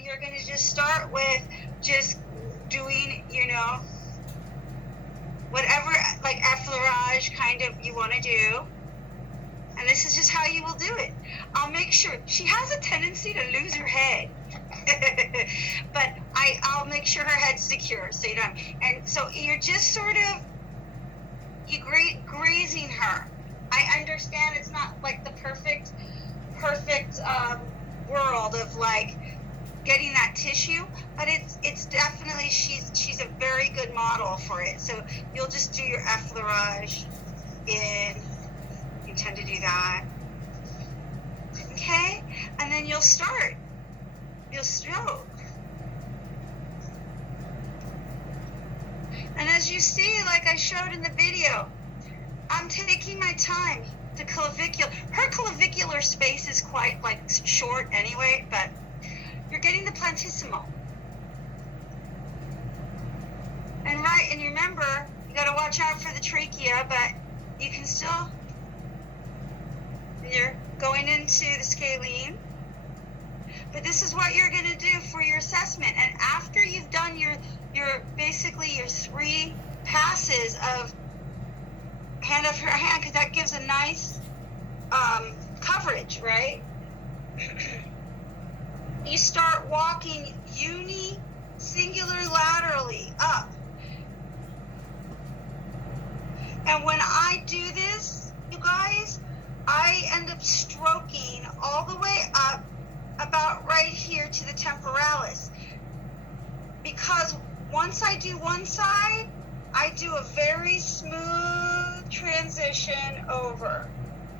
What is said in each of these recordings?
and you're going to just start with just doing, whatever, like effleurage kind of you want to do. And this is just how you will do it. I'll make sure. She has a tendency to lose her head. But I'll make sure her head's secure, so you don't. And so you're just sort of grazing her. I understand it's not like the perfect world of like getting that tissue, but it's definitely she's a very good model for it. So you'll just do your effleurage in. You tend to do that, okay, and then you'll start. You'll stroke. And as you see, like I showed in the video, I'm taking my time. The clavicular, her clavicular space is quite like short anyway, but you're getting the platysmal. And remember, you got to watch out for the trachea, but you can still, you're going into the scalene. But this is what you're going to do for your assessment. And after you've done your basically your 3 passes of hand over hand, because that gives a nice coverage, right? You start walking singular laterally up. And when I do this, you guys, I end up stroking all the way up about right here to the temporalis. Because once I do one side, I do a very smooth transition over.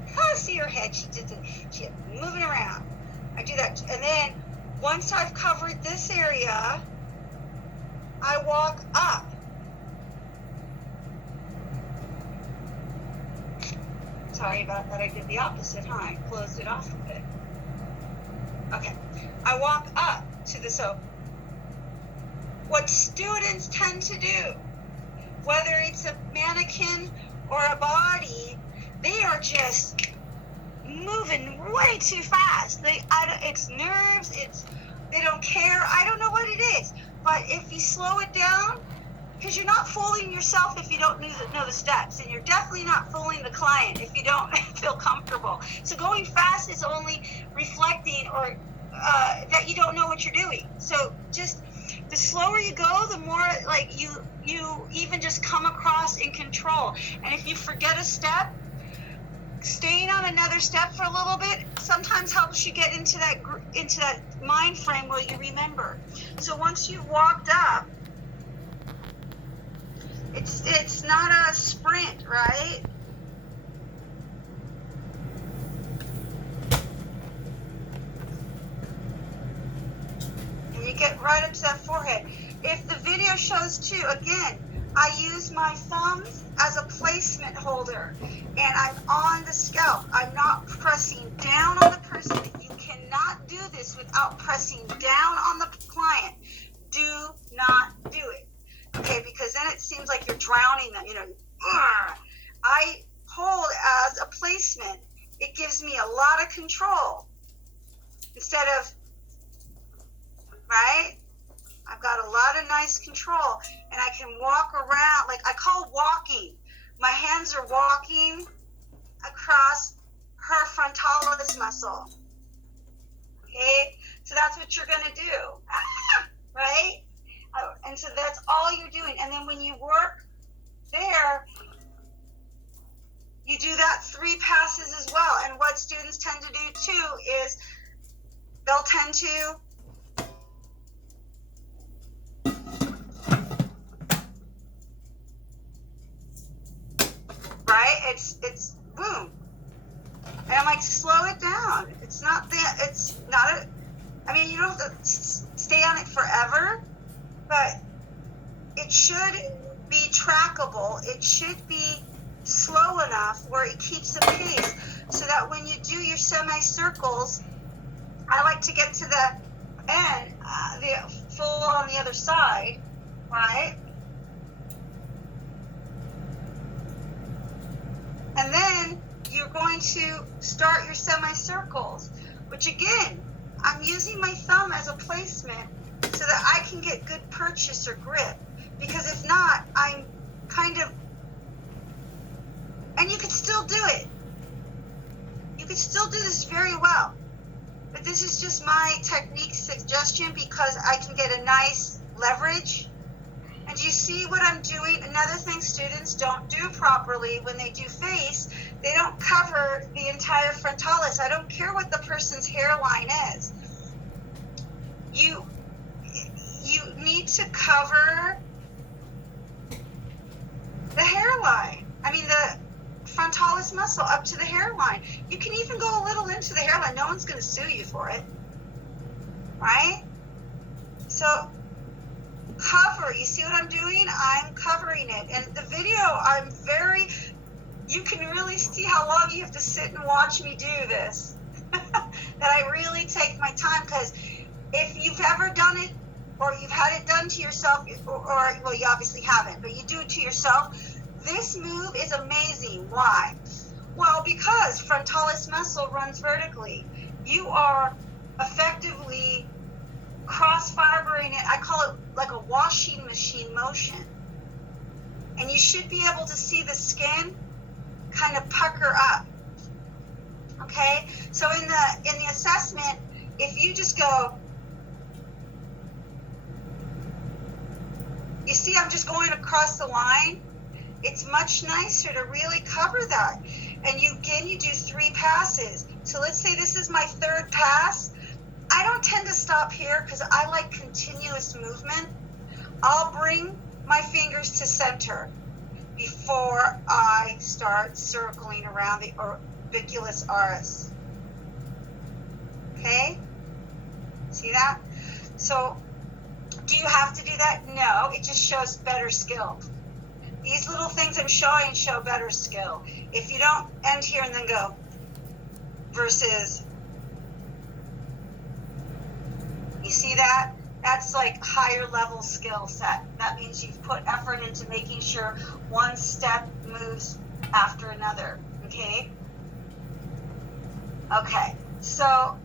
I see her head, she's moving around. I do that, and then once I've covered this area, I walk up. Sorry about that, I did the opposite, huh? I closed it off a bit. Okay, I walk up to the, so what students tend to do, whether it's a mannequin or a body, they are just moving way too fast. It's nerves, they don't care, I don't know what it is. But if you slow it down, because you're not fooling yourself if you don't know the steps, and you're definitely not fooling the client if you don't feel comfortable. So going fast is only reflecting or that you don't know what you're doing. So just the slower you go, the more like you even just come across in control. And if you forget a step, staying on another step for a little bit sometimes helps you get into that mind frame where you remember. So once you've walked up, it's not a sprint, right? And you get right up to that forehead. If the video shows too, again, I use my thumbs as a placement holder, and I'm on the scalp. I'm not pressing down on the person. You cannot do this without pressing down on the client. Do not do it. Okay, because then it seems like you're drowning them, I hold as a placement. It gives me a lot of control instead of, right? I've got a lot of nice control, and I can walk around, like I call walking. My hands are walking across her frontalis muscle. Okay, so that's what you're going to do, right? And so that's all you're doing. And then when you work there, you do that 3 passes as well. And what students tend to do too is they'll tend to right? It's boom. And I'm like, slow it down. It's not I mean, you don't have to stay on it forever, but it should be trackable. It should be slow enough where it keeps the pace, so that when you do your semicircles, I like to get to the end, the full on the other side, right? And then you're going to start your semicircles, which again, I'm using my thumb as a place placement so that I can get good purchase or grip. Because if not, I'm kind of, and you could still do it. You could still do this very well. But this is just my technique suggestion because I can get a nice leverage. And you see what I'm doing? Another thing students don't do properly when they do face, they don't cover the entire frontalis. I don't care what the person's hairline is. You need to cover the hairline. I mean the frontalis muscle up to the hairline. You can even go a little into the hairline. No one's going to sue you for it. Right? So cover. You see what I'm doing? I'm covering it. And the video, you can really see how long you have to sit and watch me do this. That I really take my time, because if you've ever done it or you've had it done to yourself, or well, you obviously haven't, but you do it to yourself, this move is amazing. Why? Well, because frontalis muscle runs vertically. You are effectively cross-fibering it. I call it like a washing machine motion. And you should be able to see the skin kind of pucker up. Okay? So in the assessment, if you just go, you see I'm just going across the line, it's much nicer to really cover that. And you do 3 passes. So let's say this is my 3rd pass. I don't tend to stop here because I like continuous movement. I'll bring my fingers to center before I start circling around the orbiculus oris. Okay? See that? So, do you have to do that? No, it just shows better skill. These little things I'm showing show better skill. If you don't end here and then go, versus, you see that? That's like higher level skill set. That means you've put effort into making sure one step moves after another. Okay? Okay, so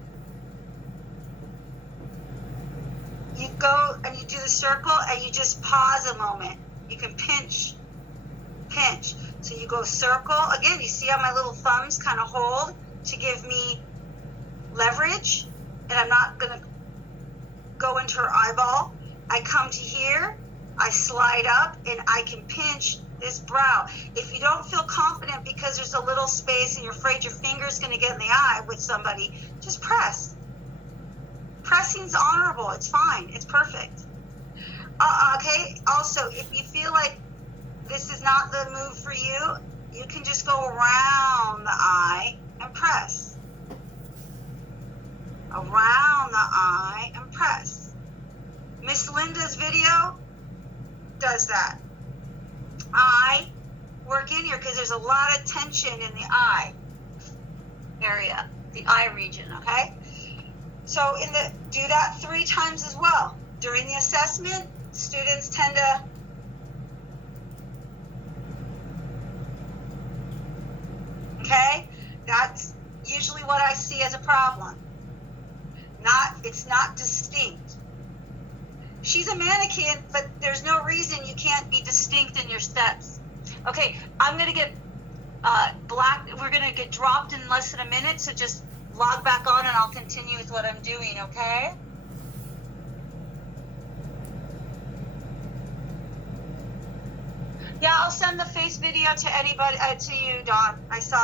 you go and you do the circle and you just pause a moment. You can pinch. So you go circle. Again, you see how my little thumbs kind of hold to give me leverage, and I'm not going to go into her eyeball. I come to here, I slide up, and I can pinch this brow. If you don't feel confident because there's a little space and you're afraid your finger's going to get in the eye with somebody, just press. Pressing's honorable. It's fine. It's perfect. Okay? Also, if you feel like this is not the move for you, you can just go around the eye and press. Around the eye and press. Miss Linda's video does that. I work in here because there's a lot of tension in the eye area, the eye region, okay? So do that 3 times as well. During the assessment, students tend to okay? That's usually what I see as a problem. It's not distinct. She's a mannequin, but there's no reason you can't be distinct in your steps. Okay, I'm going to get we're going to get dropped in less than a minute, so just log back on and I'll continue with what I'm doing, okay? Yeah, I'll send the face video to anybody, to you, Dawn. I saw